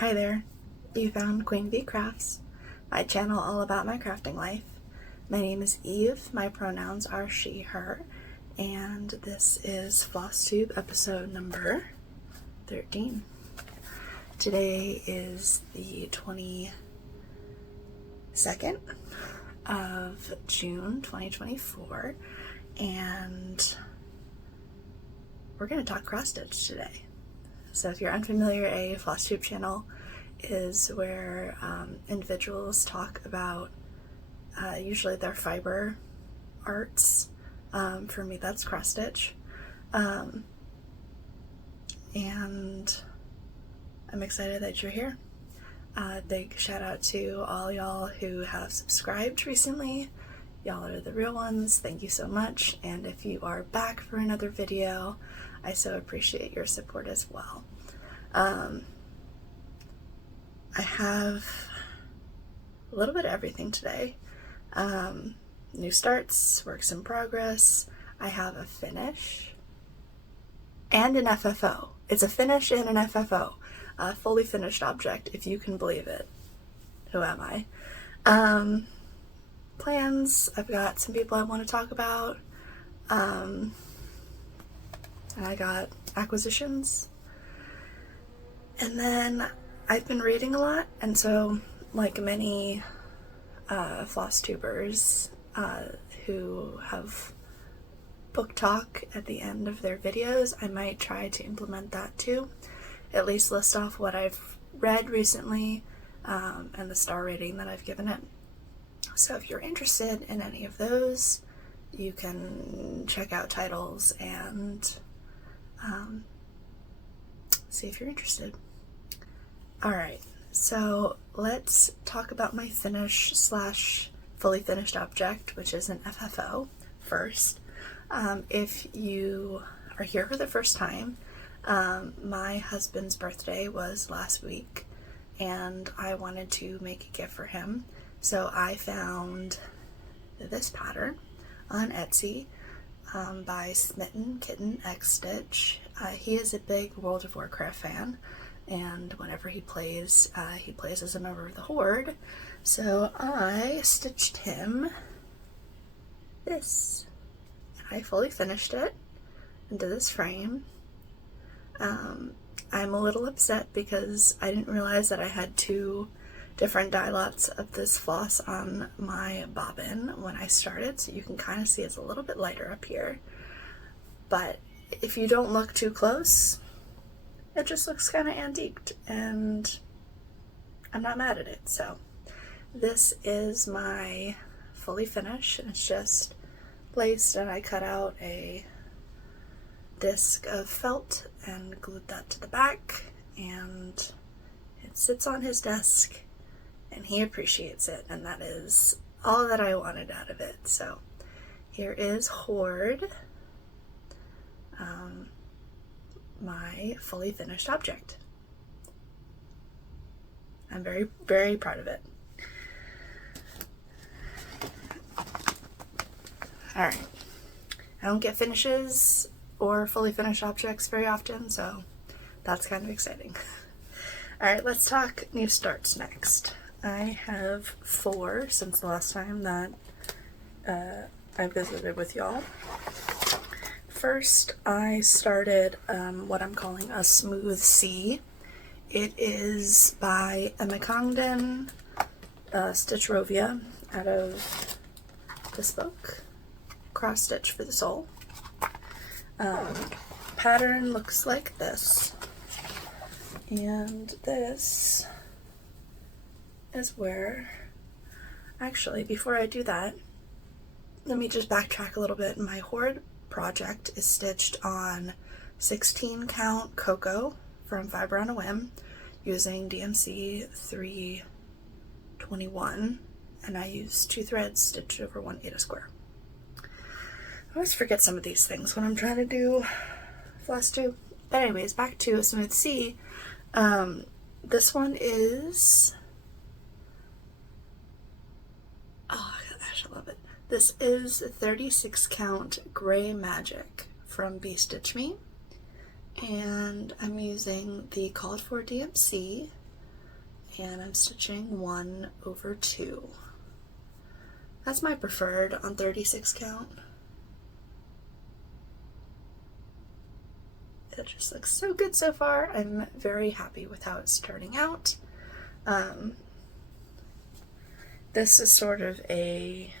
Hi there, you found Queen Bee Crafts, my channel all about my crafting life. My name is Eve, my pronouns are she, her, and this is Flosstube episode number 13. Today is the 22nd of June 2024, and we're going to talk cross-stitch today. So if you're unfamiliar, a Flosstube channel is where individuals talk about usually their fiber arts. For me, that's cross-stitch. And I'm excited that you're here. Big shout out to all y'all who have subscribed recently. Y'all are the real ones. Thank you so much. And if you are back for another video, I so appreciate your support as well. I have a little bit of everything today. New starts, works in progress. I have a finish and an FFO. It's a finish and an FFO. A fully finished object, if you can believe it. Who am I? Plans. I've got some people I want to talk about. And I got acquisitions. And then I've been reading a lot, and so like many Flosstubers who have book talk at the end of their videos, I might try to implement that too. At least list off what I've read recently and the star rating that I've given it. So if you're interested in any of those, you can check out titles and see if you're interested. Alright, so let's talk about my finish / fully finished object, which is an FFO first. If you are here for the first time, my husband's birthday was last week and I wanted to make a gift for him. So I found this pattern on Etsy by SmittenKittenXStitch. He is a big World of Warcraft fan, and whenever he plays as a member of the Horde. So I stitched him this, and I fully finished it into this frame. I'm a little upset because I didn't realize that I had two different dye lots of this floss on my bobbin when I started, so you can kind of see it's a little bit lighter up here. But if you don't look too close, it just looks kind of antiqued, and I'm not mad at it. So this is my fully finished, and it's just laced, and I cut out a disc of felt and glued that to the back, and it sits on his desk and he appreciates it, and that is all that I wanted out of it. So here is Horde, my fully finished object. I'm very, very proud of it. Alright, I don't get finishes or fully finished objects very often, so that's kind of exciting. Alright, let's talk new starts next. I have 4 since the last time that I visited with y'all. First, I started what I'm calling a Smooth Sea. It is by Congdon, Stitchrovia, out of this book, Cross Stitch for the Soul. Pattern looks like this, and this is where, actually before I do that, let me just backtrack a little bit. My Horde project is stitched on 16 count Cocoa from Fiber on a Whim using DMC 321, and I use 2 threads stitched over 1 8 square. I always forget some of these things when I'm trying to do Flosstube. But anyways, back to a Smooth Sea. This one is, oh gosh, I love it. This is 36 count Gray Magic from Bee Stitch Me, and I'm using the called for DMC and I'm stitching 1/2. That's my preferred on 36 count. It just looks so good so far. I'm very happy with how it's turning out. This is sort of a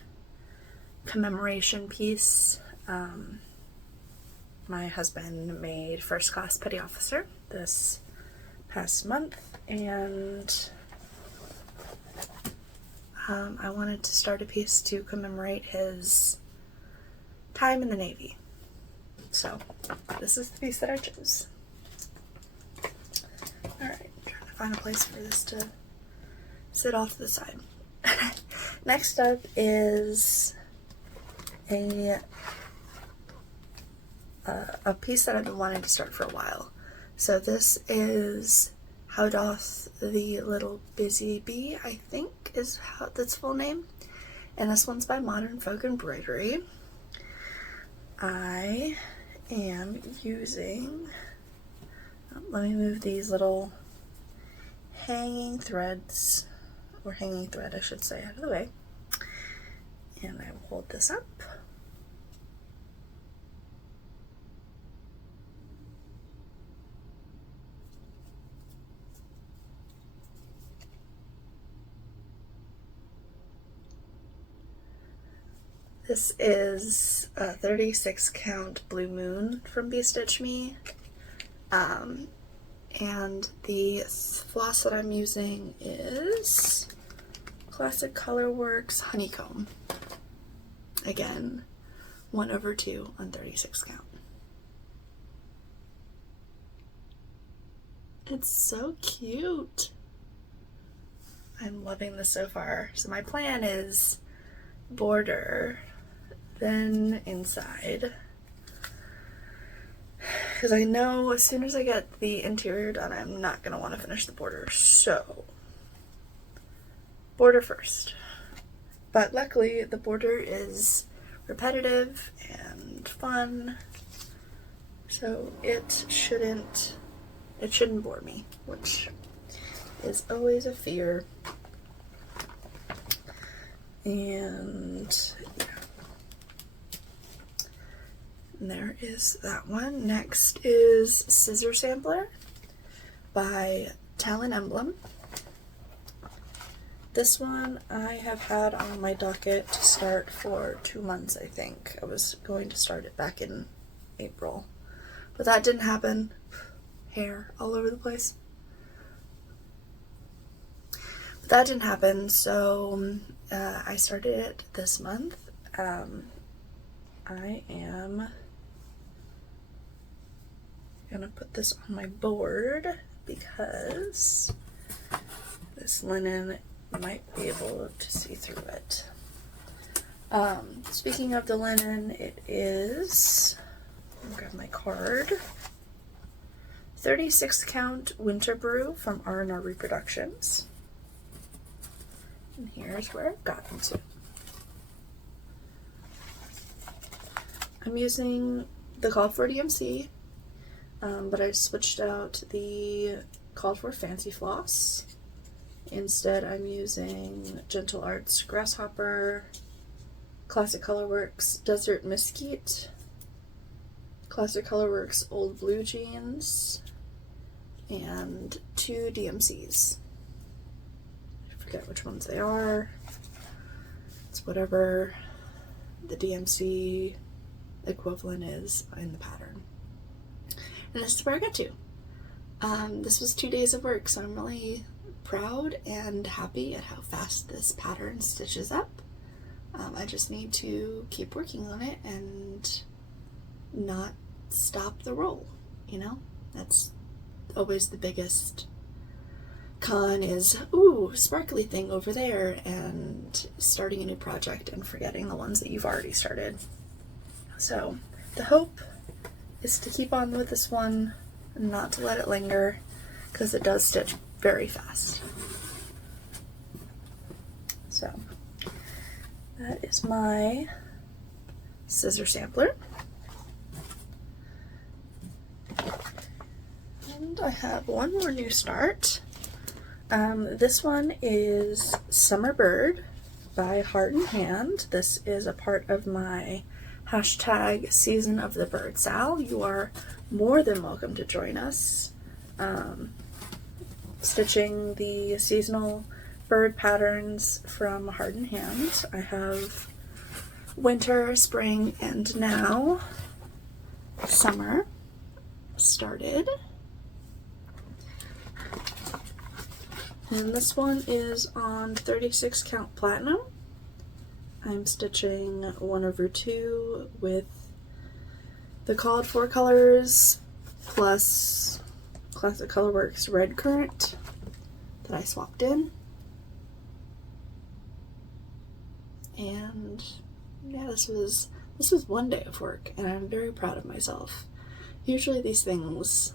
commemoration piece. My husband made first class petty officer this past month, and I wanted to start a piece to commemorate his time in the Navy. So this is the piece that I chose. Alright, trying to find a place for this to sit off to the side. Next up is a piece that I've been wanting to start for a while. So this is How Doth the Little Busy Bee, I think is how that's full name. And this one's by Modern Folk Embroidery. I am using, let me move these little hanging threads, or hanging thread I should say, out of the way. And I will hold this up. This is a 36 count Blue Moon from Stitch Me. And the floss that I'm using is Classic Colorworks Honeycomb. Again, 1/2 on 36 count. It's so cute. I'm loving this so far. So my plan is border, then inside, because I know as soon as I get the interior done, I'm not going to want to finish the border, so border first. But luckily the border is repetitive and fun, so it shouldn't bore me, which is always a fear. And yeah. And there is that one. Next is Scissor Sampler by Tellin Emblem. This one I have had on my docket to start for 2 months, I think. I was going to start it back in April, but that didn't happen. Hair all over the place. But that didn't happen, so I started it this month. I am gonna put this on my board because this linen might be able to see through it. Speaking of the linen, it is, I'll grab my card, 36 count Winter Brew from R&R Reproductions. And here's where I've gotten to. I'm using the called for DMC, but I switched out the called for fancy floss. Instead, I'm using Gentle Arts Grasshopper, Classic Colorworks Desert Mesquite, Classic Colorworks Old Blue Jeans, and 2 DMCs. I forget which ones they are. It's whatever the DMC equivalent is in the pattern. And this is where I got to. This was 2 days of work, so I'm really proud and happy at how fast this pattern stitches up. I just need to keep working on it and not stop the roll, you know? That's always the biggest con is, ooh, sparkly thing over there, and starting a new project and forgetting the ones that you've already started. So the hope is to keep on with this one and not to let it linger, because it does stitch very fast. So that is my scissor sampler. And I have one more new start. This one is Summer Bird by Heart and Hand. This is a part of my hashtag Season of the Bird Sal. You are more than welcome to join us. Stitching the seasonal bird patterns from Heart and Hand. I have winter, spring, and now summer started. And this one is on 36 count platinum. I'm stitching 1/2 with the called for colors plus Classic Colorworks Red Currant that I swapped in. And yeah, this was one day of work, and I'm very proud of myself. Usually these things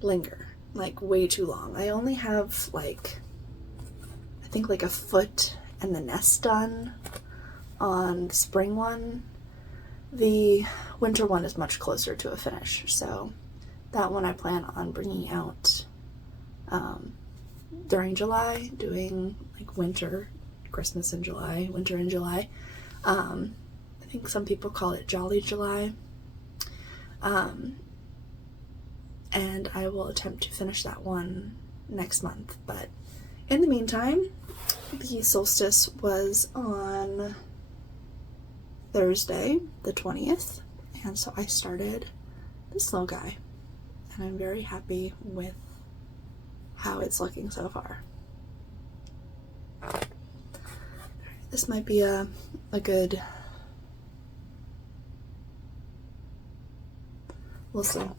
linger like way too long. I only have like, I think like a foot and the nest done on the spring one. The winter one is much closer to a finish, so that one I plan on bringing out during July, doing like winter, Christmas in July, winter in July. I think some people call it Jolly July. And I will attempt to finish that one next month. But in the meantime, the solstice was on Thursday, the 20th, and so I started this little guy, and I'm very happy with how it's looking so far. This might be a good, we'll see.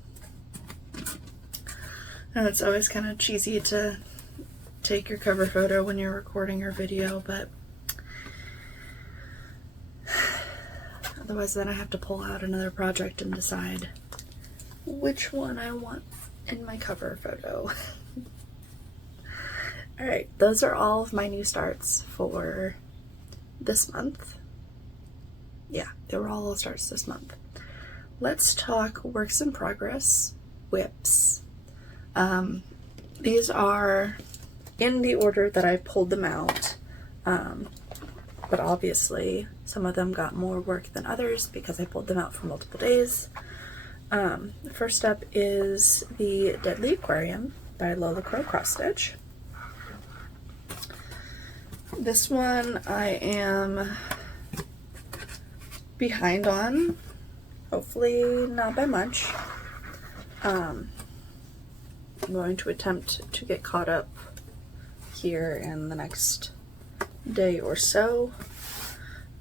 And it's always kind of cheesy to take your cover photo when you're recording your video, but otherwise then I have to pull out another project and decide which one I want in my cover photo. Alright, those are all of my new starts for this month. Yeah, they were all starts this month. Let's talk works in progress whips. These are in the order that I pulled them out, but obviously some of them got more work than others because I pulled them out for multiple days. First up is the Deadly Aquarium by Lola Cross Stitch. This one I am behind on, hopefully not by much. I'm going to attempt to get caught up here in the next day or so,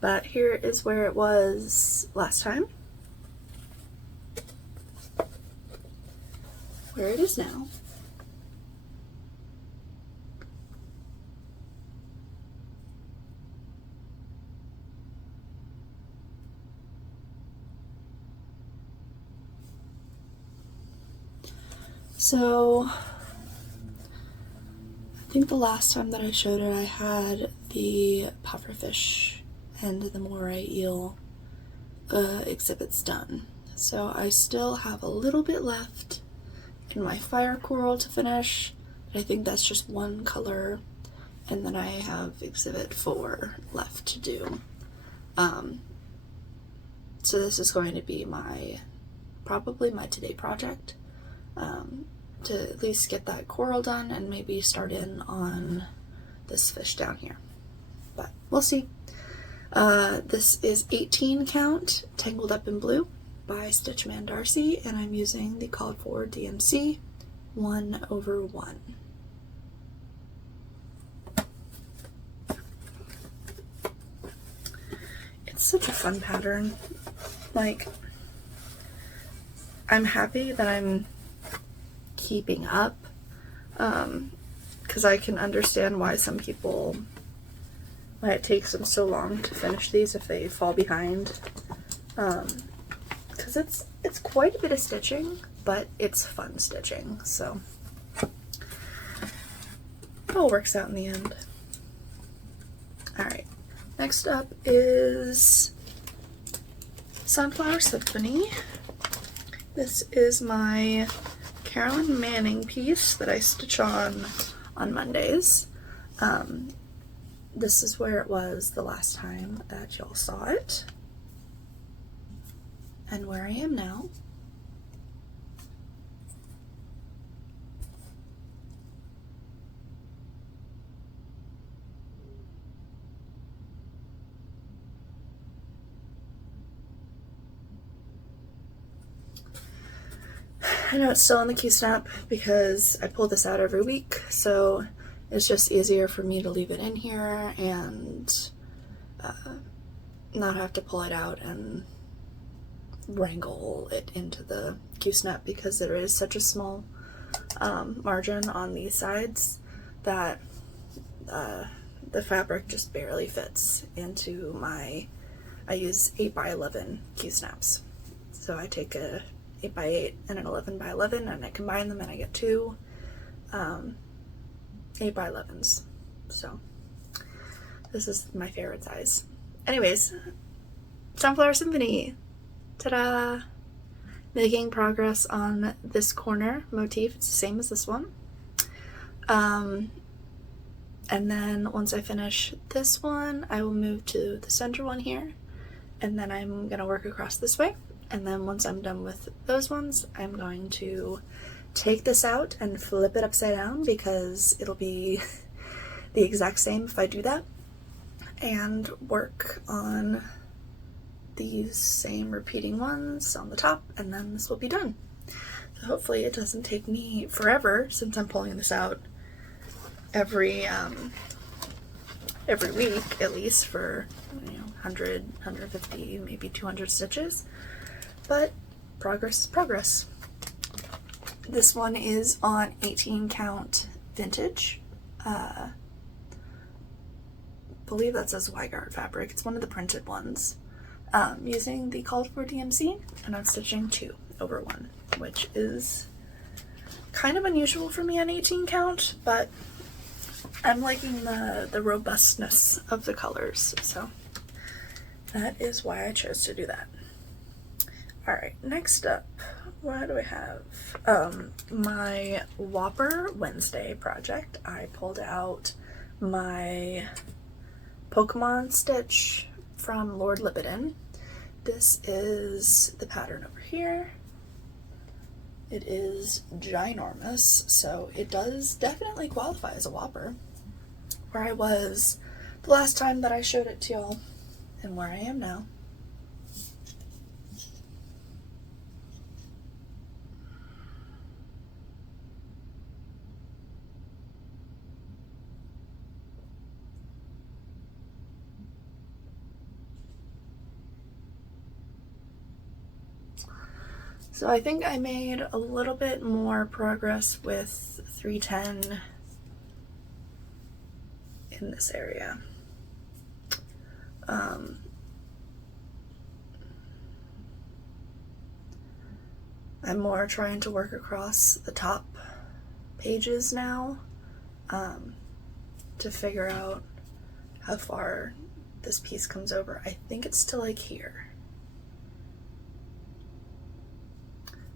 but here is where it was last time, where it is now. So, I think the last time that I showed it, I had the pufferfish and the moray eel exhibits done. So I still have a little bit left in my fire coral to finish, but I think that's just one color, and then I have exhibit 4 left to do. So this is going to be probably my today project. To at least get that coral done and maybe start in on this fish down here. But we'll see. This is 18 count Tangled Up in Blue by Stitchman Darcy, and I'm using the called for DMC 1/1. It's such a fun pattern. Like, I'm happy that I'm keeping up, because I can understand why it takes them so long to finish these if they fall behind, because it's quite a bit of stitching, but it's fun stitching, so it all works out in the end. Alright, next up is Sunflower Symphony. This is my Carolyn Manning piece that I stitch on Mondays. This is where it was the last time that y'all saw it, and where I am now. I know it's still in the QSnap because I pull this out every week, so it's just easier for me to leave it in here and not have to pull it out and wrangle it into the QSnap, because there is such a small margin on these sides that the fabric just barely fits into my, I use 8x11 QSnaps. So I take a 8x8 and an 11x11 and I combine them and I get two 8x11s. So this is my favorite size. Anyways, Sunflower Symphony. Ta-da! Making progress on this corner motif. It's the same as this one. And then once I finish this one, I will move to the center one here. And then I'm going to work across this way. And then once I'm done with those ones, I'm going to take this out and flip it upside down, because it'll be the exact same if I do that, and work on these same repeating ones on the top, and then this will be done. So hopefully it doesn't take me forever, since I'm pulling this out every week at least for 100, 150, maybe 200 stitches. But progress is progress. This one is on 18 count vintage. Believe that says Weigart fabric. It's one of the printed ones. Using the called for DMC, and I'm stitching 2 over 1, which is kind of unusual for me on 18 count, but I'm liking the robustness of the colors, so that is why I chose to do that. Alright, next up, what do we have? My Whopper Wednesday project. I pulled out my Pokemon stitch from Lord Libidan. This is the pattern over here. It is ginormous, so it does definitely qualify as a Whopper. Where I was the last time that I showed it to y'all, and where I am now. So I think I made a little bit more progress with 310 in this area. I'm more trying to work across the top pages now to figure out how far this piece comes over. I think it's to like here.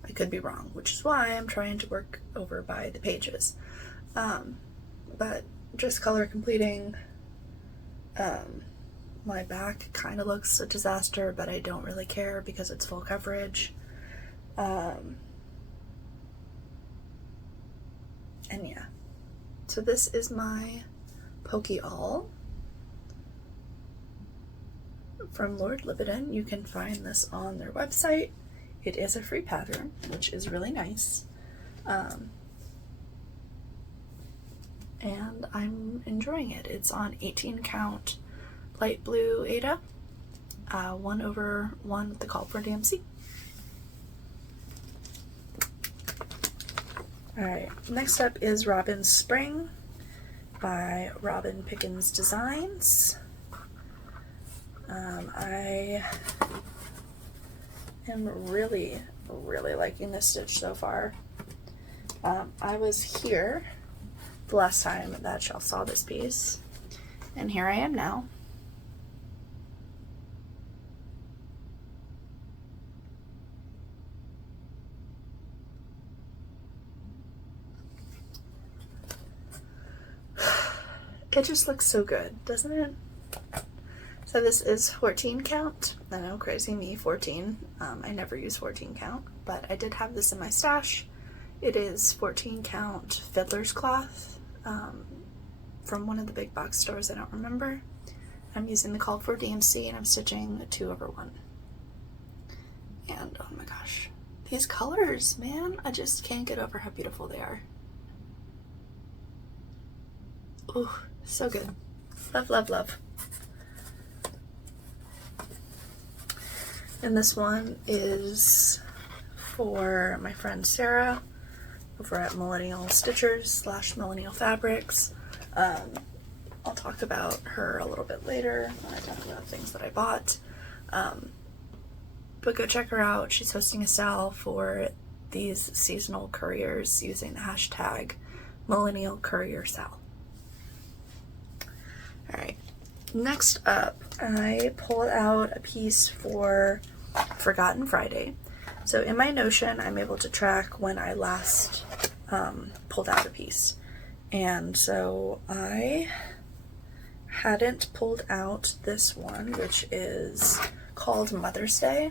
I could be wrong, which is why I'm trying to work over by the pages. But just color completing. My back kind of looks a disaster, but I don't really care because it's full coverage. And yeah, so this is my PokeAll from Lord Libidan. You can find this on their website. It is a free pattern, which is really nice. And I'm enjoying it. It's on 18 count light blue Ada, 1 over 1 with the call for DMC. Alright, next up is Robin's Spring by Robin Pickens Designs. I am really liking this stitch so far. I was here the last time that y'all saw this piece, and here I am now. It just looks so good, doesn't it? So this is 14 count. I know, crazy me, 14. I never use 14 count, but I did have this in my stash. It is 14 count fiddler's cloth from one of the big box stores, I don't remember. I'm using the call for DMC and I'm stitching a 2/1. And oh my gosh, these colors, man, I just can't get over how beautiful they are. Ooh, so good. Love, love, love. And this one is for my friend Sarah over at Millennial Stitchers / Millennial Fabrics. I'll talk about her a little bit later when I talk about things that I bought. But go check her out. She's hosting a sale for these seasonal couriers using the hashtag Millennial Courier Sale. Alright, next up, I pulled out a piece for Forgotten Friday. So in my Notion, I'm able to track when I last pulled out a piece. And so I hadn't pulled out this one, which is called Mother's Day.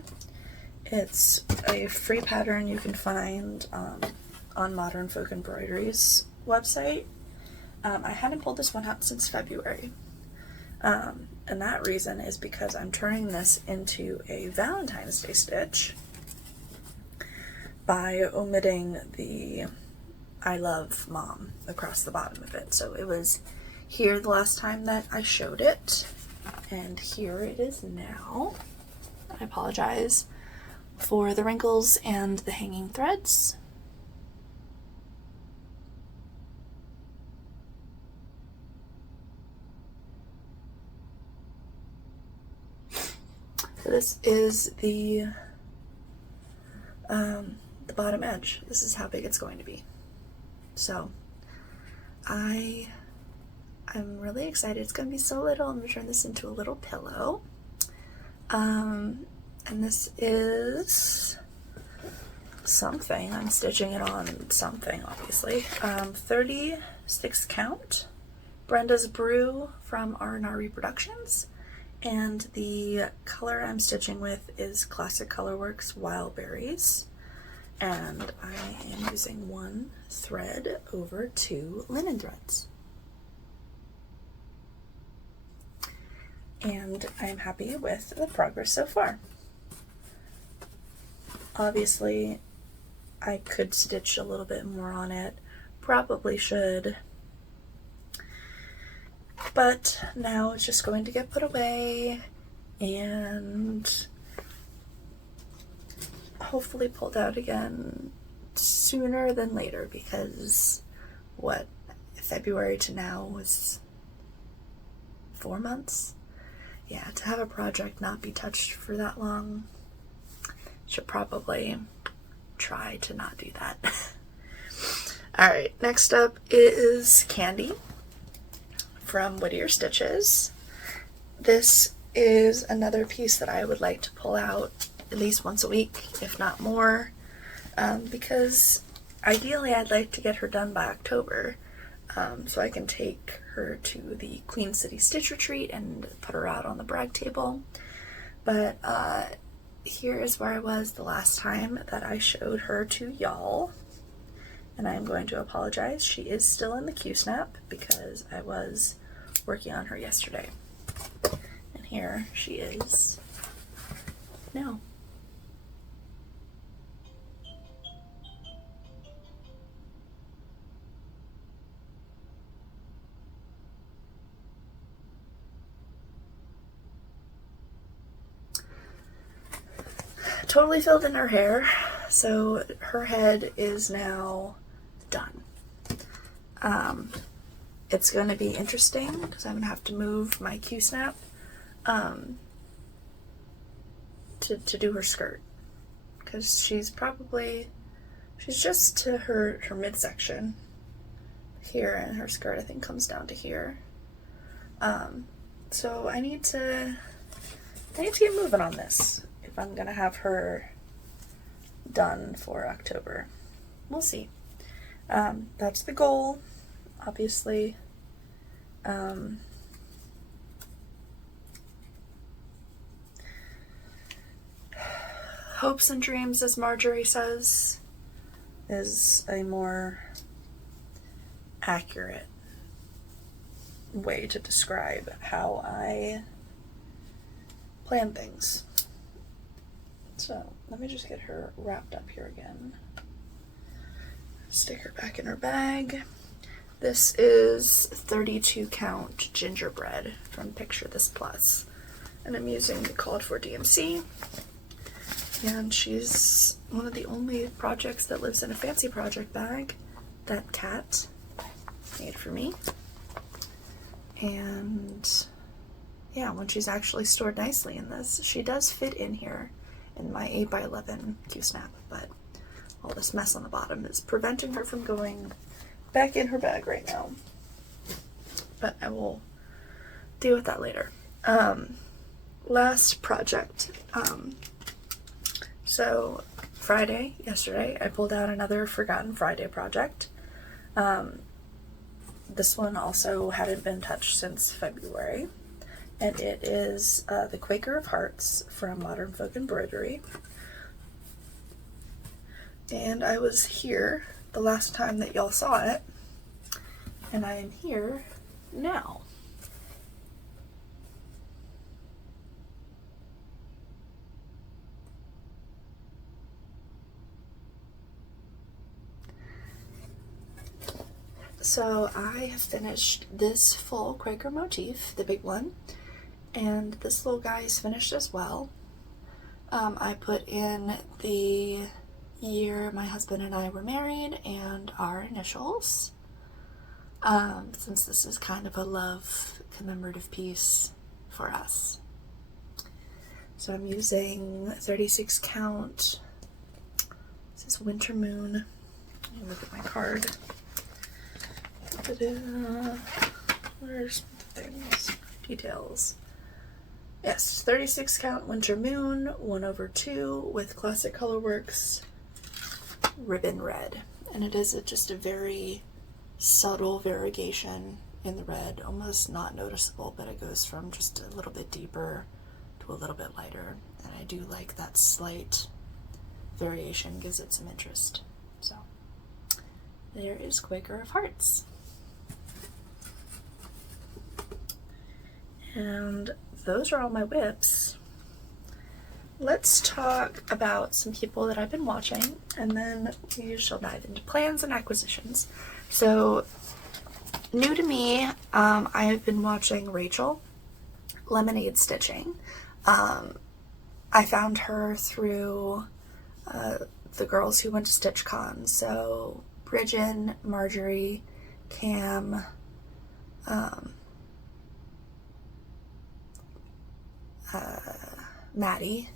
It's a free pattern you can find on Modern Folk Embroidery's website. I hadn't pulled this one out since February. And that reason is because I'm turning this into a Valentine's Day stitch by omitting the I love mom across the bottom of it. So it was here the last time that I showed it, and here it is now. I apologize for the wrinkles and the hanging threads. So this is the bottom edge. This is how big it's going to be. So I'm really excited. It's going to be so little. I'm going to turn this into a little pillow. And this is something. I'm stitching it on something, obviously. 36 count. Brenda's Brew from R&R Reproductions. And the color I'm stitching with is Classic Colorworks Wild Berries. And I am using one thread over 2 linen threads. And I'm happy with the progress so far. Obviously, I could stitch a little bit more on it. Probably should. But now it's just going to get put away and hopefully pulled out again sooner than later, because what, February to now was 4 months? Yeah, to have a project not be touched for that long, should probably try to not do that. Alright, next up is Candie from Whittier.Stitches. This is another piece that I would like to pull out at least once a week, if not more, because ideally I'd like to get her done by October, so I can take her to the Queen City Stitch Retreat and put her out on the brag table. But here is where I was the last time that I showed her to y'all, and I am going to apologize. She is still in the QSnap because I was working on her yesterday. And here she is now. Totally filled in her hair, so her head is now done. It's going to be interesting because I'm going to have to move my QSnap to do her skirt, because she's just to her midsection here, and her skirt I think comes down to here. So I need to get moving on this if I'm gonna have her done for October. We'll see. That's the goal. Obviously, Hopes and dreams, as Marjorie says, is a more accurate way to describe how I plan things. So let me just get her wrapped up here again. Stick her back in her bag. This is 32 count gingerbread from Picture This Plus, and I'm using the Called for DMC. And she's one of the only projects that lives in a fancy project bag. That cat made for me. And yeah, when she's actually stored nicely in this, she does fit in here in my 8x11 QSnap, but all this mess on the bottom is preventing her from going back in her bag right now. But I will deal with that later. Last project. So yesterday, I pulled out another Forgotten Friday project. This one also hadn't been touched since February, and it is the Quaker of Hearts from Modern Folk Embroidery. And I was here the last time that y'all saw it, and I am here now. So I have finished this full Quaker motif, the big one, and this little guy is finished as well. I put in the year my husband and I were married and our initials, since this is kind of a love commemorative piece for us. So I'm using 36 count. This is Winter Moon. Let me look at my card. Where's the things? Details. Yes, 36 count Winter Moon, 1/2 with Classic Colorworks ribbon red. And it is just a very subtle variegation in the red, almost not noticeable, but it goes from just a little bit deeper to a little bit lighter. And I do like that slight variation, gives it some interest. So there is Quaker of Hearts. And those are all my whips. Let's talk about some people that I've been watching, and then we shall dive into plans and acquisitions. So, new to me, I have been watching Rachel, Lemonade Stitching. I found her through the girls who went to StitchCon. So, Bridget, Marjorie, Cam, Maddie.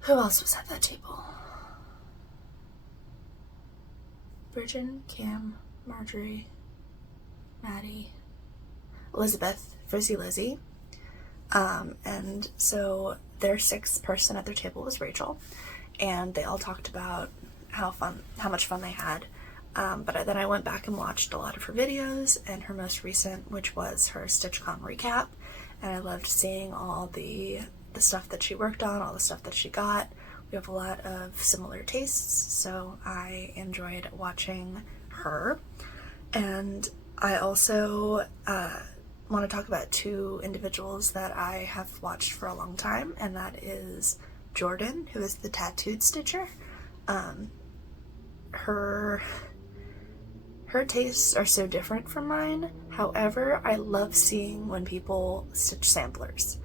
Who else was at that table? Bridget, Cam, Marjorie, Maddie, Elizabeth, Frizzy Lizzie. And so their sixth person at their table was Rachel, and they all talked about how much fun they had. But then I went back and watched a lot of her videos, and her most recent, which was her StitchCon recap, and I loved seeing all the stuff that she worked on, all the stuff that she got. We have a lot of similar tastes, so I enjoyed watching her. And I also want to talk about two individuals that I have watched for a long time, and that is Jordan, who is the tattooed stitcher. Her tastes are so different from mine. However, I love seeing when people stitch samplers.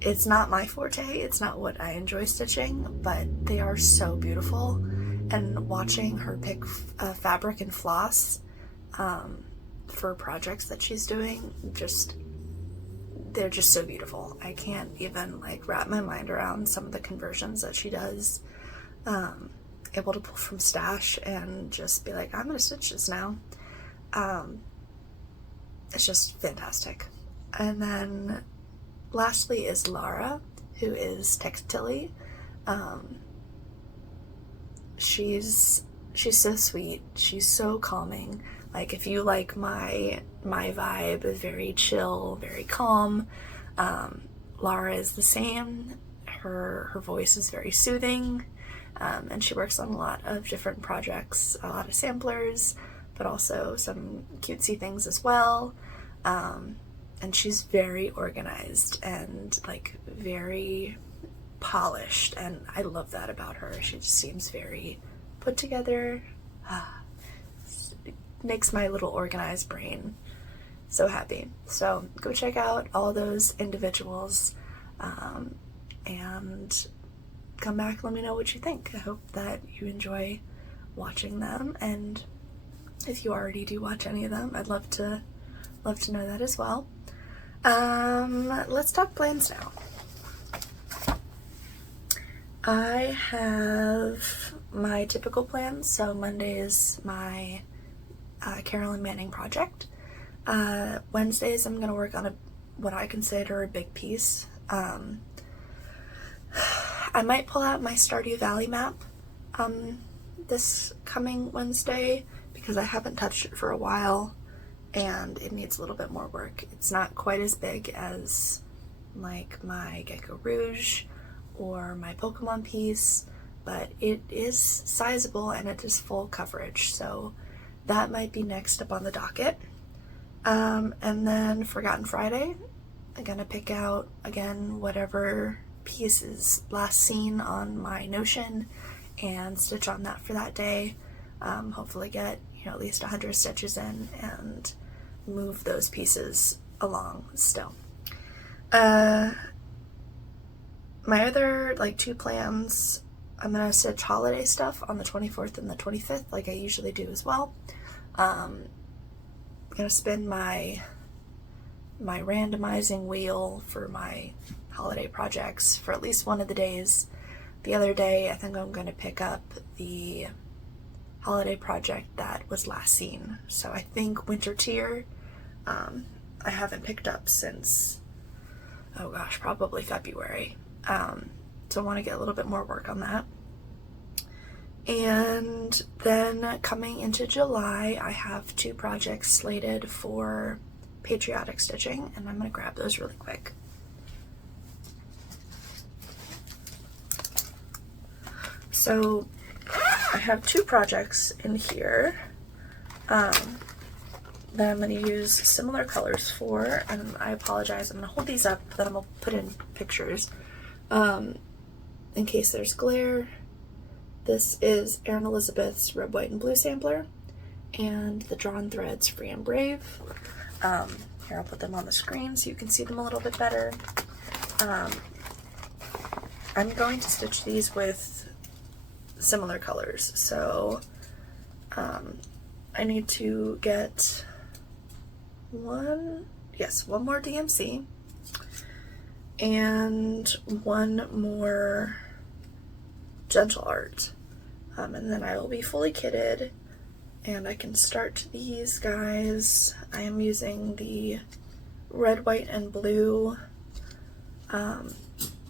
It's not my forte, it's not what I enjoy stitching, but they are so beautiful. And watching her pick fabric and floss for projects that she's doing, they're just so beautiful. I can't even wrap my mind around some of the conversions that she does. Able to pull from stash and just be like, I'm gonna stitch this now. It's just fantastic. And then lastly is Lara, who is Textilly. She's so sweet. She's so calming. Like, if you like my vibe is very chill, very calm, Lara is the same. Her voice is very soothing, and she works on a lot of different projects, a lot of samplers, but also some cutesy things as well. And she's very organized and like very polished, and I love that about her. She just seems very put together. It makes my little organized brain so happy. So go check out all those individuals, and come back and let me know what you think. I hope that you enjoy watching them, and if you already do watch any of them, I'd love to know that as well. Let's talk plans now. I have my typical plans. So Monday is my Carolyn Manning project. Wednesdays I'm going to work on what I consider a big piece. I might pull out my Stardew Valley map this coming Wednesday because I haven't touched it for a while and it needs a little bit more work. It's not quite as big as like my Gecko Rouge or my Pokemon piece, but it is sizable and it is full coverage, so that might be next up on the docket. And then Forgotten Friday, I'm gonna pick out again whatever piece is last seen on my Notion and stitch on that for that day. Hopefully get at least 100 stitches in and move those pieces along still. My other like 2 plans, I'm gonna stitch holiday stuff on the 24th and the 25th like I usually do as well. I'm gonna spin my randomizing wheel for my holiday projects for at least one of the days. The other day I think I'm going to pick up the holiday project that was last seen. So I think Winter Tier I haven't picked up since, oh gosh, probably February. So I want to get a little bit more work on that. And then coming into July, I have 2 projects slated for patriotic stitching, and I'm going to grab those really quick. So I have 2 projects in here that I'm going to use similar colors for, and I apologize, I'm going to hold these up, then I'm going to put in pictures in case there's glare. This is Erin Elizabeth's Red, White, and Blue sampler, and the Drawn Threads Free and Brave. Here, I'll put them on the screen so you can see them a little bit better. I'm going to stitch these with similar colors, so I need to get one more DMC and one more Gentle Art, and then I will be fully kitted and I can start these guys. I am using the Red, White, and Blue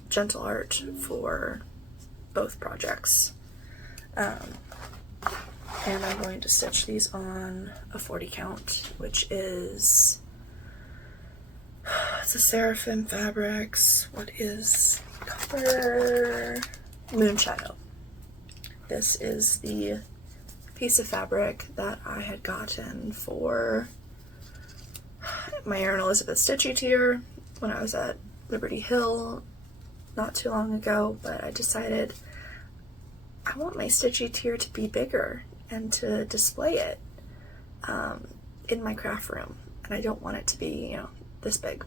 Gentle Art for both projects, and I'm going to stitch these on a 40 count, which is, it's a Seraphim Fabrics. What is the color? Moonshadow. This is the piece of fabric that I had gotten for my Erin Elizabeth.Stitchy tier when I was at Liberty Hill not too long ago, but I decided I want my Stitchy tier to be bigger and to display it in my craft room, and I don't want it to be, this big,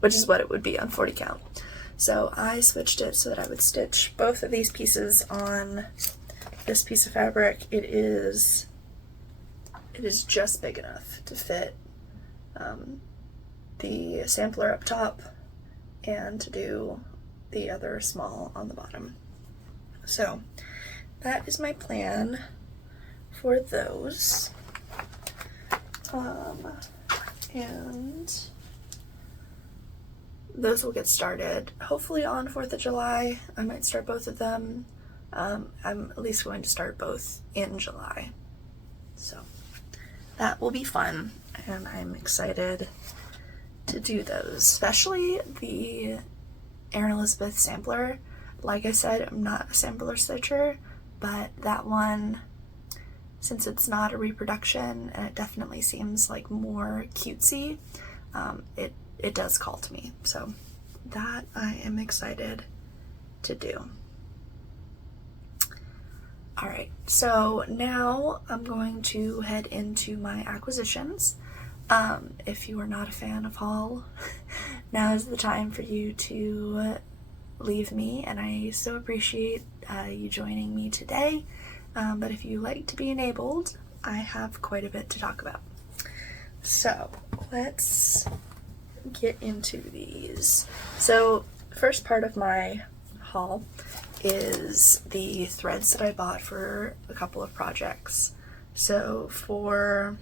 which is what it would be on 40 count. So I switched it so that I would stitch both of these pieces on this piece of fabric. It is just big enough to fit the sampler up top and to do the other small on the bottom. So that is my plan for those. And those will get started hopefully on 4th of July. I might start both of them. I'm at least going to start both in July. So that will be fun, and I'm excited to do those, especially the Erin Elizabeth sampler. Like I said, I'm not a sampler stitcher, but that one, since it's not a reproduction and it definitely seems like more cutesy, it does call to me. So that I am excited to do. Alright, so now I'm going to head into my acquisitions. If you are not a fan of haul, now is the time for you to leave me, and I so appreciate you joining me today. But if you like to be enabled, I have quite a bit to talk about. So let's get into these. So first part of my haul is the threads that I bought for a couple of projects. So for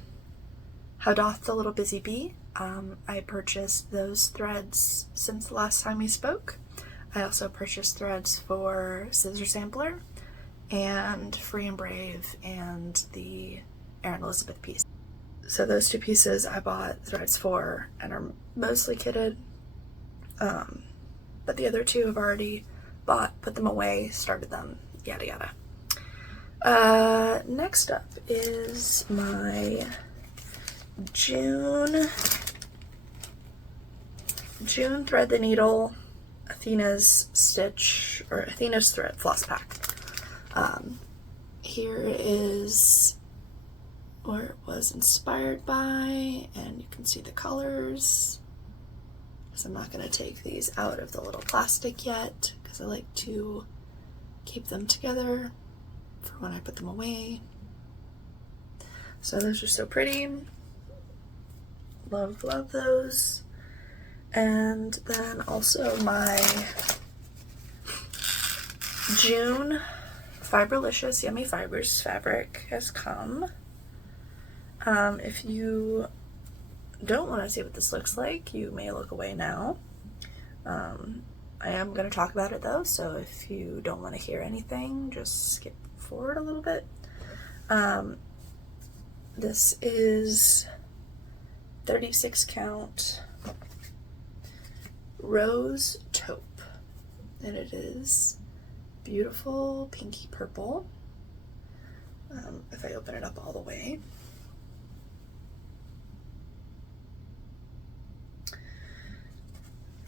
How Doth the Little Busy Bee, I purchased those threads since the last time we spoke. I also purchased threads for Scissor Sampler and Free and Brave and the Erin Elizabeth piece. So those two pieces I bought threads for and are mostly kitted, but the other two I've already bought, put them away, started them, yada yada. Next up is my June Thread the Needle Athena's Stitch, or Athena's Thread Floss Pack. Here is where it was inspired by, and you can see the colors. So I'm not going to take these out of the little plastic yet, because I like to keep them together for when I put them away. So those are so pretty. Love, love those. And then also my June Fiberlicious Yummy Fibers fabric has come. If you don't want to see what this looks like, you may look away now. I am going to talk about it though, so if you don't want to hear anything, just skip forward a little bit. This is 36 count rose taupe, and it is beautiful pinky purple. If I open it up all the way,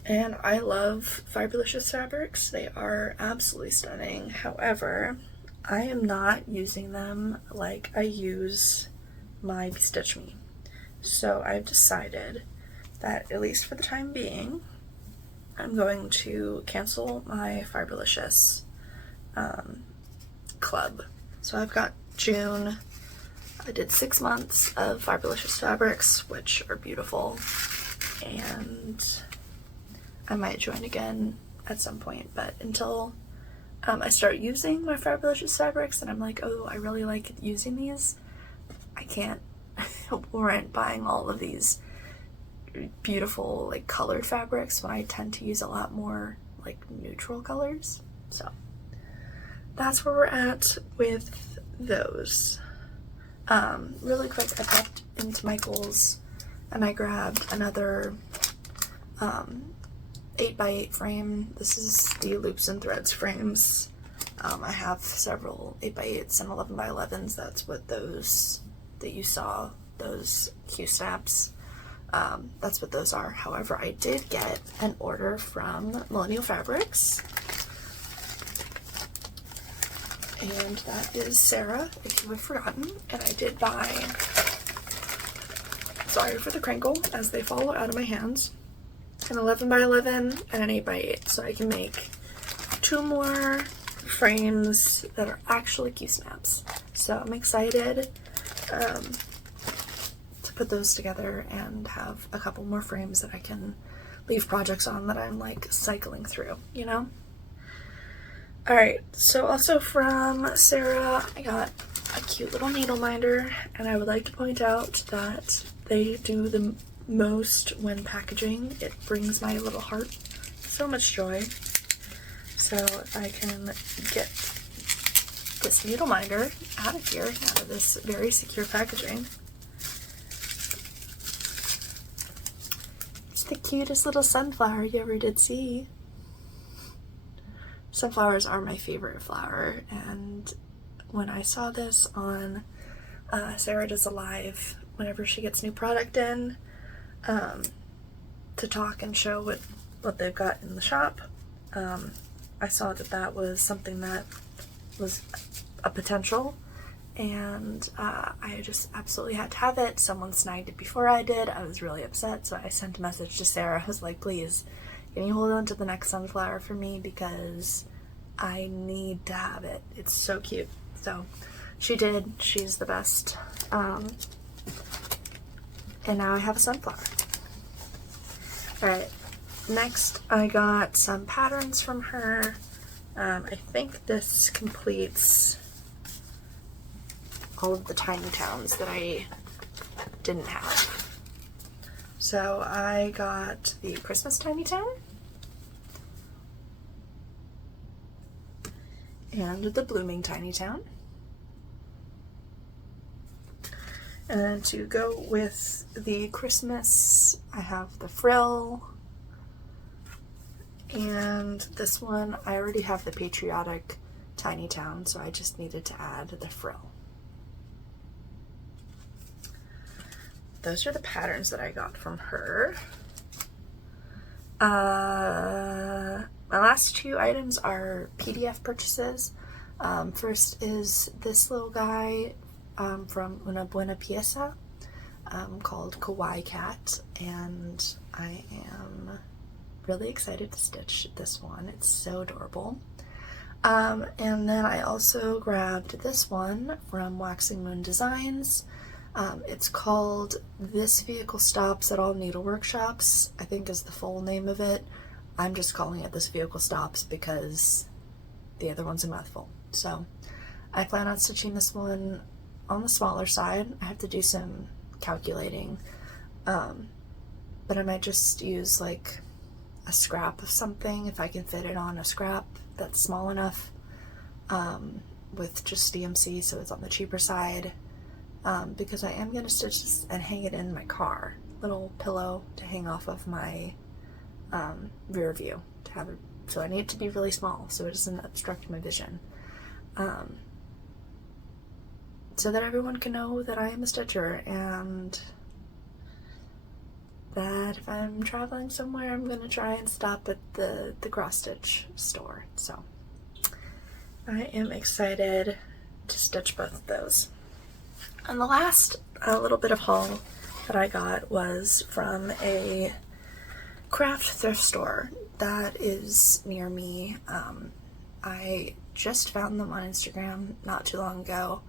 and I love Fiberlicious fabrics. They are absolutely stunning. However, I am not using them like I use my Stitch Me. So I've decided that, at least for the time being, I'm going to cancel my Fiberlicious club. So I've got June. I did 6 months of Fiberlicious fabrics, which are beautiful, and I might join again at some point, but until I start using my Fiberlicious fabrics and I'm like, oh, I really like using these, I can't warrant buying all of these beautiful like colored fabrics when I tend to use a lot more like neutral colors. So that's where we're at with those. Really quick, I popped into Michael's and I grabbed another 8x8 frame. This is the Loops and Threads frames. I have several 8x8s and 11x11s. That's what those that you saw, those QSnaps, that's what those are. However, I did get an order from Millennial Fabrics, and that is Sarah, if you have forgotten. And I did buy, sorry for the crinkle as they fall out of my hands, an 11x11 and an 8x8, so I can make 2 more frames that are actually QSnaps. So I'm excited to put those together and have a couple more frames that I can leave projects on that I'm like cycling through, you know? Alright, so also from Sarah, I got a cute little Needleminder, and I would like to point out that they do the most when packaging. It brings my little heart so much joy. So if I can get this Needleminder out of here, out of this very secure packaging, the cutest little sunflower you ever did see. Sunflowers are my favorite flower, and when I saw this on Sarah Does a Live, whenever she gets new product in, to talk and show what they've got in the shop, I saw that was something that was a potential, and I just absolutely had to have it. Someone snagged it before I did. I was really upset, so I sent a message to Sarah. I was like, please, can you hold on to the next sunflower for me, because I need to have it. It's so cute. So she did. She's the best. And now I have a sunflower. Alright, next I got some patterns from her. I think this completes all of the tiny towns that I didn't have. So I got the Christmas tiny town and the blooming tiny town. And then to go with the Christmas, I have the frill. And this one, I already have the patriotic tiny town, so I just needed to add the frill. Those are the patterns that I got from her. My last two items are PDF purchases. First is this little guy from Una Buena Pieza called Kawaii Cat, and I am really excited to stitch this one. It's so adorable. And then I also grabbed this one from Waxing Moon Designs. It's called This Vehicle Stops at All Needle Workshops, I think is the full name of it. I'm just calling it This Vehicle Stops because the other one's a mouthful. So I plan on stitching this one on the smaller side. I have to do some calculating, but I might just use like a scrap of something if I can fit it on a scrap that's small enough, with just DMC, so it's on the cheaper side, because I am going to stitch this and hang it in my car. Little pillow to hang off of my rear view to have it, so I need it to be really small so it doesn't obstruct my vision, so that everyone can know that I am a stitcher, and that if I'm traveling somewhere, I'm going to try and stop at the cross stitch store. So I am excited to stitch both of those. And the last little bit of haul that I got was from a craft thrift store that is near me. I just found them on Instagram not too long ago,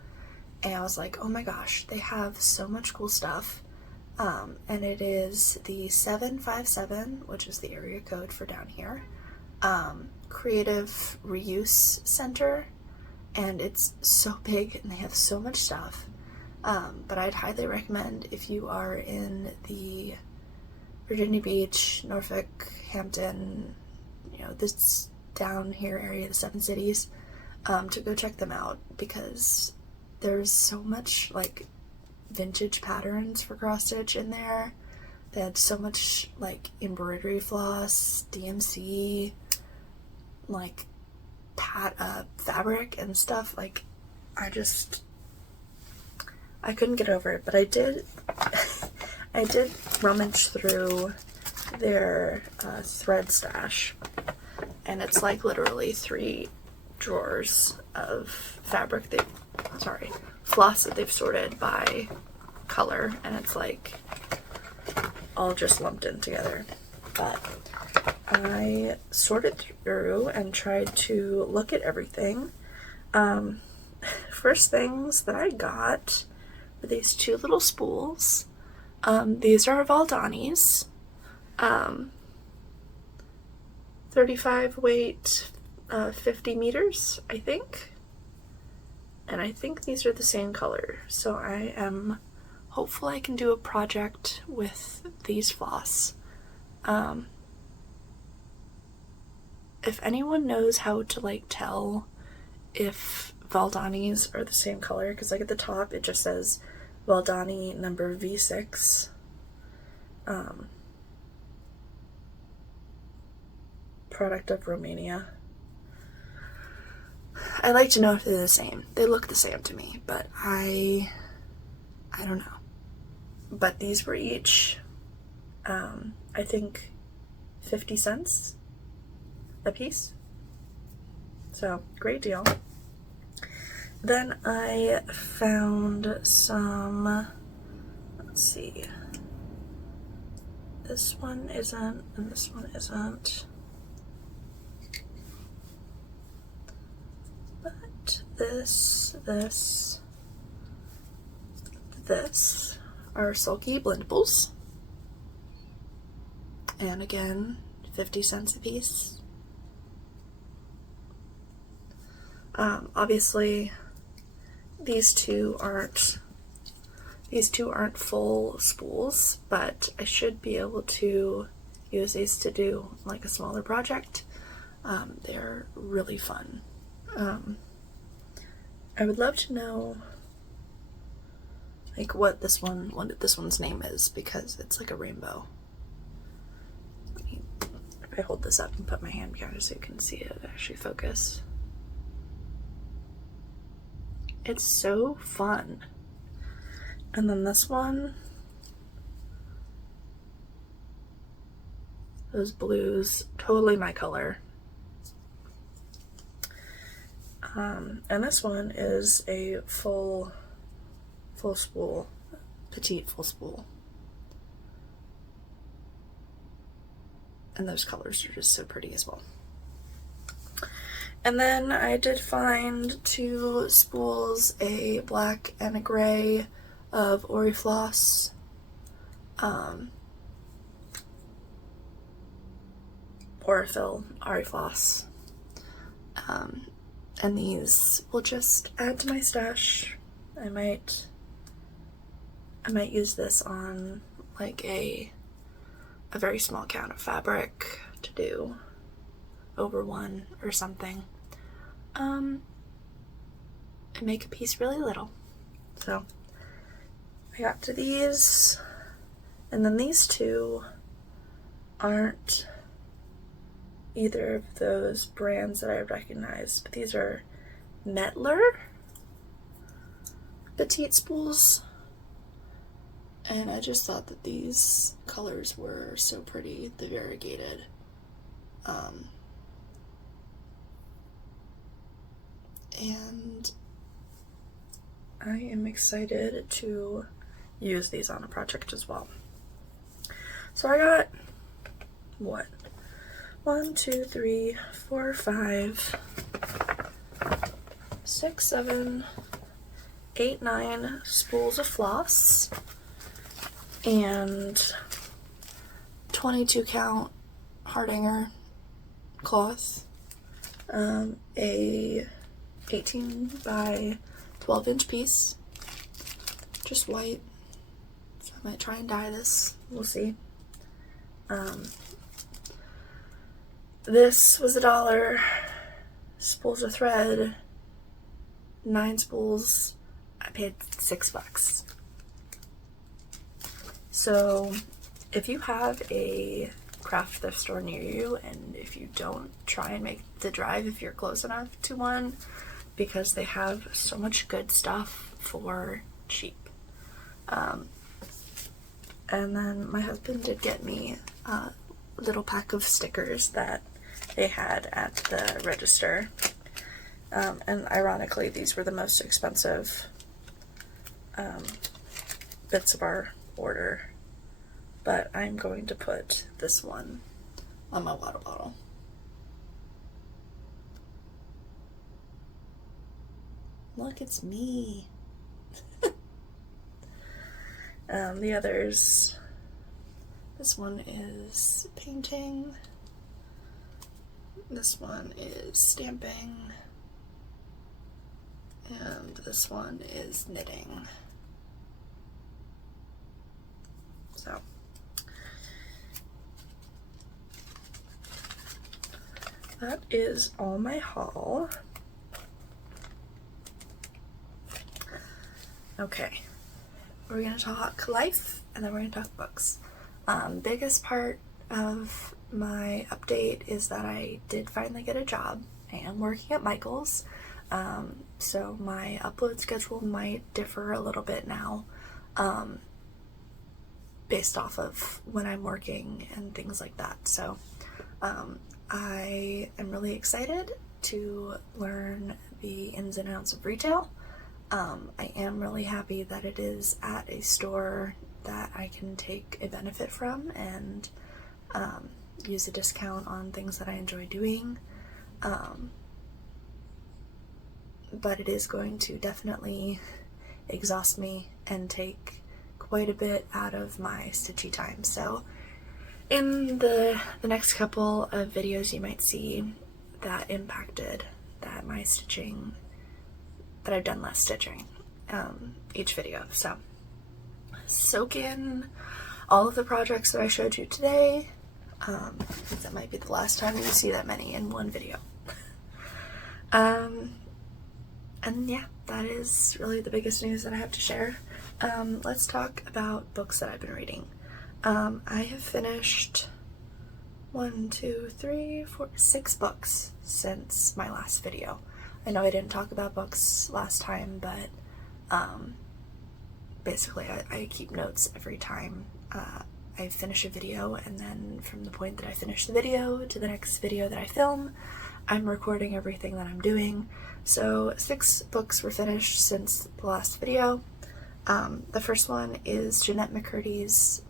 and I was like, oh my gosh, they have so much cool stuff. And it is the 757, which is the area code for down here, Creative Reuse Center, and it's so big and they have so much stuff. But I'd highly recommend, if you are in the Virginia Beach, Norfolk, Hampton, you know, this down here area, the 7 cities, to go check them out, because there's so much like vintage patterns for cross stitch in there. They had so much like embroidery floss, DMC, like fabric and stuff. Like I couldn't get over it, but I did rummage through their thread stash, and it's like literally 3 drawers of fabric floss that they've sorted by color, and it's like all just lumped in together. But I sorted through and tried to look at everything. First things that I got were these 2 little spools. These are Valdani's, 35 weight, 50 meters, I think. And I think these are the same color, so I am hopeful I can do a project with these floss. If anyone knows how to like tell if Valdani's are the same color, because like at the top it just says Valdani number V6, product of Romania. I like to know if they're the same. They look the same to me, but I don't know. But these were each, I think, 50 cents a piece. So, great deal. Then I found some, let's see, this one isn't, and this one isn't. But this are Sulky Blendables. And again, 50 cents a piece. Obviously, these two aren't full spools, but I should be able to use these to do like a smaller project. They're really fun. I would love to know like what this one's name is, because it's like a rainbow. If I hold this up and put my hand behind it so you can see it actually focus. It's so fun. And then this one, those blues, totally my color. And this one is a full spool, petite full spool. And those colors are just so pretty as well. And then I did find 2 spools, a black and a gray of Orifloss. Orifil, Orifloss. And these will just add to my stash. I might use this on like a very small count of fabric to do over one or something. And make a piece really little. So I got to these, and then these 2 aren't either of those brands that I recognize, but these are Metler petite spools, and I just thought that these colors were so pretty, the variegated. And I am excited to use these on a project as well. So I got, what? 1, 2, 3, 4, 5, 6, 7, 8, 9 spools of floss and 22 count Hardanger cloth, a 18 by 12 inch piece, just white, so I might try and dye this, we'll see. This was $1, spools of thread, 9 spools, I paid $6. So if you have a craft thrift store near you, and if you don't, try and make the drive if you're close enough to one, because they have so much good stuff for cheap. And then my husband did get me a little pack of stickers that they had at the register. And ironically, these were the most expensive bits of our order. But I'm going to put this one on my water bottle. Look, it's me. The others, this one is painting, this one is stamping, and this one is knitting. So that is all my haul. Okay, we're gonna talk life, and then we're gonna talk books. Biggest part of my update is that I did finally get a job. I am working at Michael's, so my upload schedule might differ a little bit now, based off of when I'm working and things like that. So I am really excited to learn the ins and outs of retail. I am really happy that it is at a store that I can take a benefit from and use a discount on things that I enjoy doing. But it is going to definitely exhaust me and take quite a bit out of my stitchy time. So in the next couple of videos you might see that impacted that my stitching, that I've done less stitching each video. So soak in all of the projects that I showed you today. That might be the last time you see that many in one video. And yeah, that is really the biggest news that I have to share. Let's talk about books that I've been reading. I have finished 6 books since my last video. I know I didn't talk about books last time, but basically I keep notes every time I finish a video, and then from the point that I finish the video to the next video that I film, I'm recording everything that I'm doing. So 6 books were finished since the last video. The first one is Jeanette McCurdy's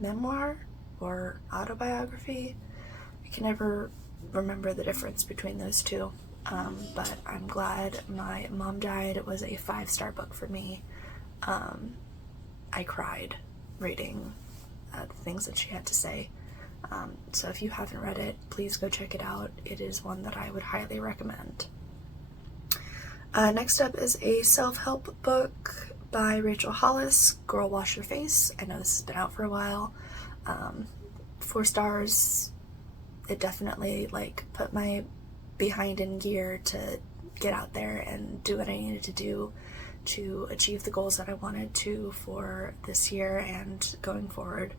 memoir or autobiography. I can never remember the difference between those two, but I'm glad my mom died. It was a 5-star book for me. I cried reading the things that she had to say. So if you haven't read it, please go check it out. It is one that I would highly recommend. Next up is a self-help book by Rachel Hollis, Girl Wash Your Face. I know this has been out for a while. 4 stars. It definitely put my behind in gear to get out there and do what I needed to do to achieve the goals that I wanted to for this year and going forward.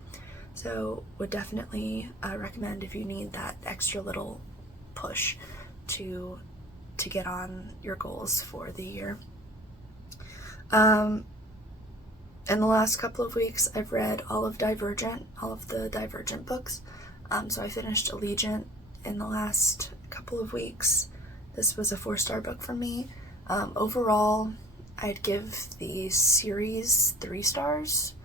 So would definitely recommend if you need that extra little push to get on your goals for the year. In the last couple of weeks, I've read all of the Divergent books. So I finished Allegiant in the last couple of weeks. This was a 4-star book for me. Overall, I'd give the series 3 stars.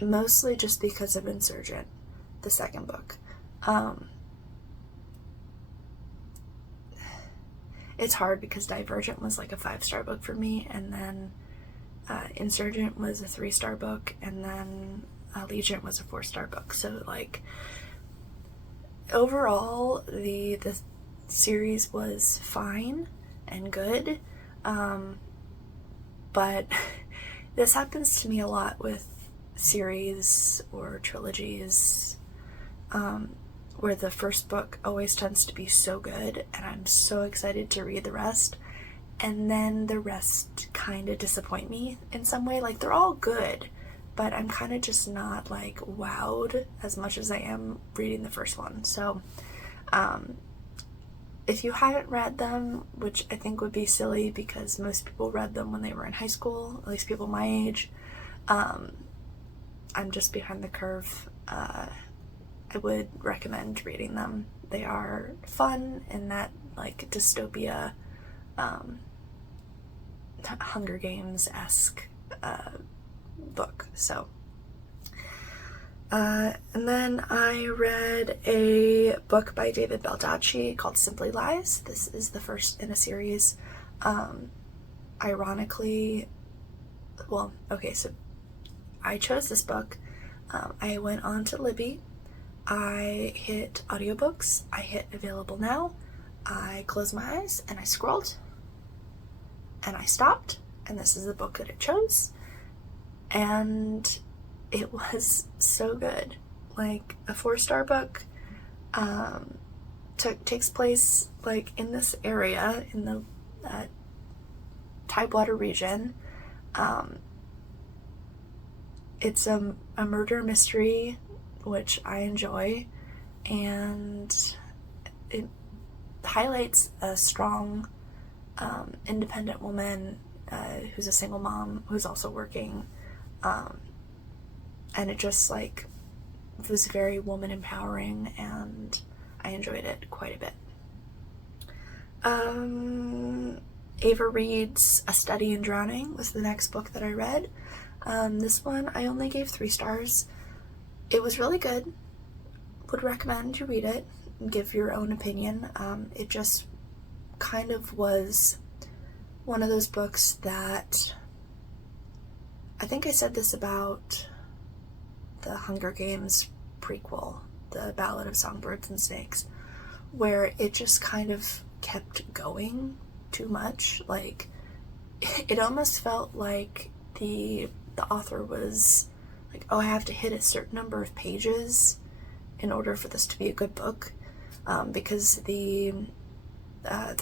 Mostly just because of Insurgent, the second book. It's hard because Divergent was a 5-star book for me, and then Insurgent was a 3-star book, and then Allegiant was a 4-star book. So overall the series was fine and good, but this happens to me a lot with series or trilogies, where the first book always tends to be so good and I'm so excited to read the rest, and then the rest kind of disappoint me in some way. They're all good, but I'm kind of just not wowed as much as I am reading the first one. So if you haven't read them, which I think would be silly because most people read them when they were in high school, at least people my age, I'm just behind the curve. I would recommend reading them. They are fun in that dystopia, Hunger Games-esque book. So and then I read a book by David Baldacci called Simply Lies. This is the first in a series. Ironically, so I chose this book. I went on to Libby. I hit audiobooks. I hit available now. I closed my eyes and I scrolled and I stopped, and this is the book that it chose, and it was so good. A 4-star book. Takes place in this area in the Tidewater region. it's a murder mystery, which I enjoy, and it highlights a strong, independent woman who's a single mom who's also working, and it just like was very woman empowering, and I enjoyed it quite a bit. Ava Reed's A Study in Drowning was the next book that I read. This one I only gave 3 stars. It was really good. Would recommend you read it and give your own opinion. It just kind of was one of those books that, I think I said this about the Hunger Games prequel, The Ballad of Songbirds and Snakes, where it just kind of kept going too much. Like, it almost felt like the author was like, oh, I have to hit a certain number of pages in order for this to be a good book, because the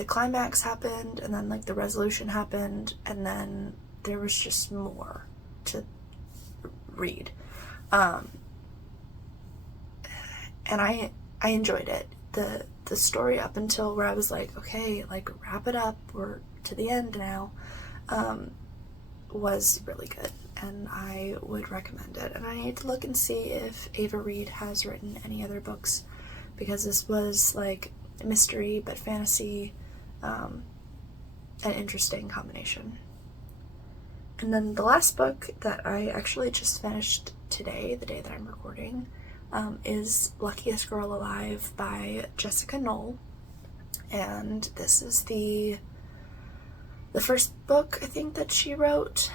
climax happened, and then like the resolution happened, and then there was just more to read, and I enjoyed it. The story up until where I was like, okay, like wrap it up, we're to the end now, was really good, and I would recommend it. And I need to look and see if Ava Reed has written any other books, because this was like a mystery but fantasy, an interesting combination. And then the last book that I actually just finished today, the day that I'm recording, is Luckiest Girl Alive by Jessica Knoll, and this is the first book I think that she wrote.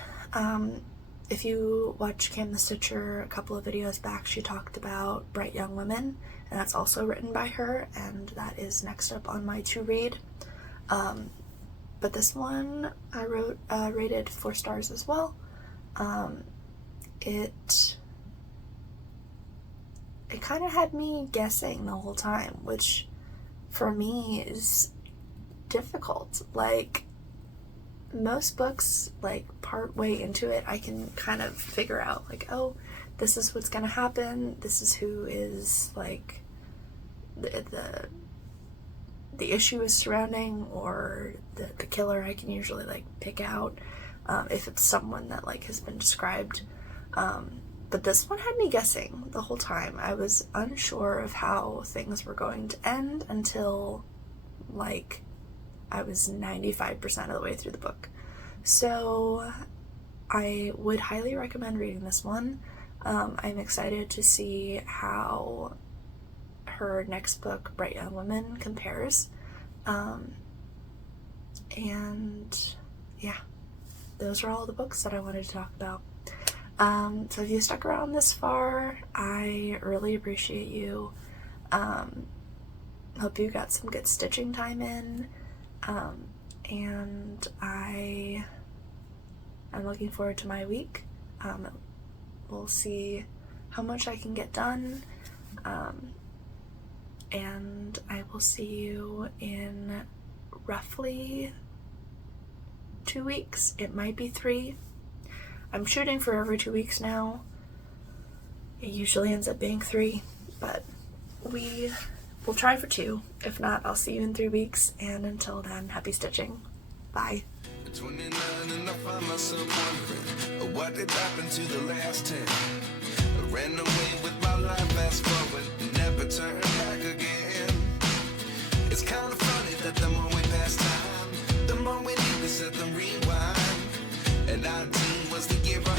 If you watch Cam the Stitcher a couple of videos back, she talked about Bright Young Women, and that's also written by her, and that is next up on my to read. But this one I rated 4 stars as well. It kind of had me guessing the whole time, which for me is difficult. Like, most books, like, part way into it, I can kind of figure out, like, oh, this is what's gonna happen, this is who is, like, the issue is surrounding, or the killer I can usually, like, pick out, if it's someone that, like, has been described. But this one had me guessing the whole time. I was unsure of how things were going to end until, like, I was 95% of the way through the book. So I would highly recommend reading this one. I'm excited to see how her next book, Bright Young Women, compares. And yeah, those are all the books that I wanted to talk about. So if you stuck around this far, I really appreciate you. Hope you got some good stitching time in. And I'm looking forward to my week. We'll see how much I can get done. And I will see you in roughly 2 weeks. It might be 3. I'm shooting for every 2 weeks now. It usually ends up being 3, but we'll try for 2. If not, I'll see you in 3 weeks, and until then, happy stitching. Bye. 29 and I find myself wondering what did happen to the last 10. I ran away with my life, fast forward, never turn back again. It's kind of funny that the more we pass time, the more we need to set them rewind. And 19 was the year I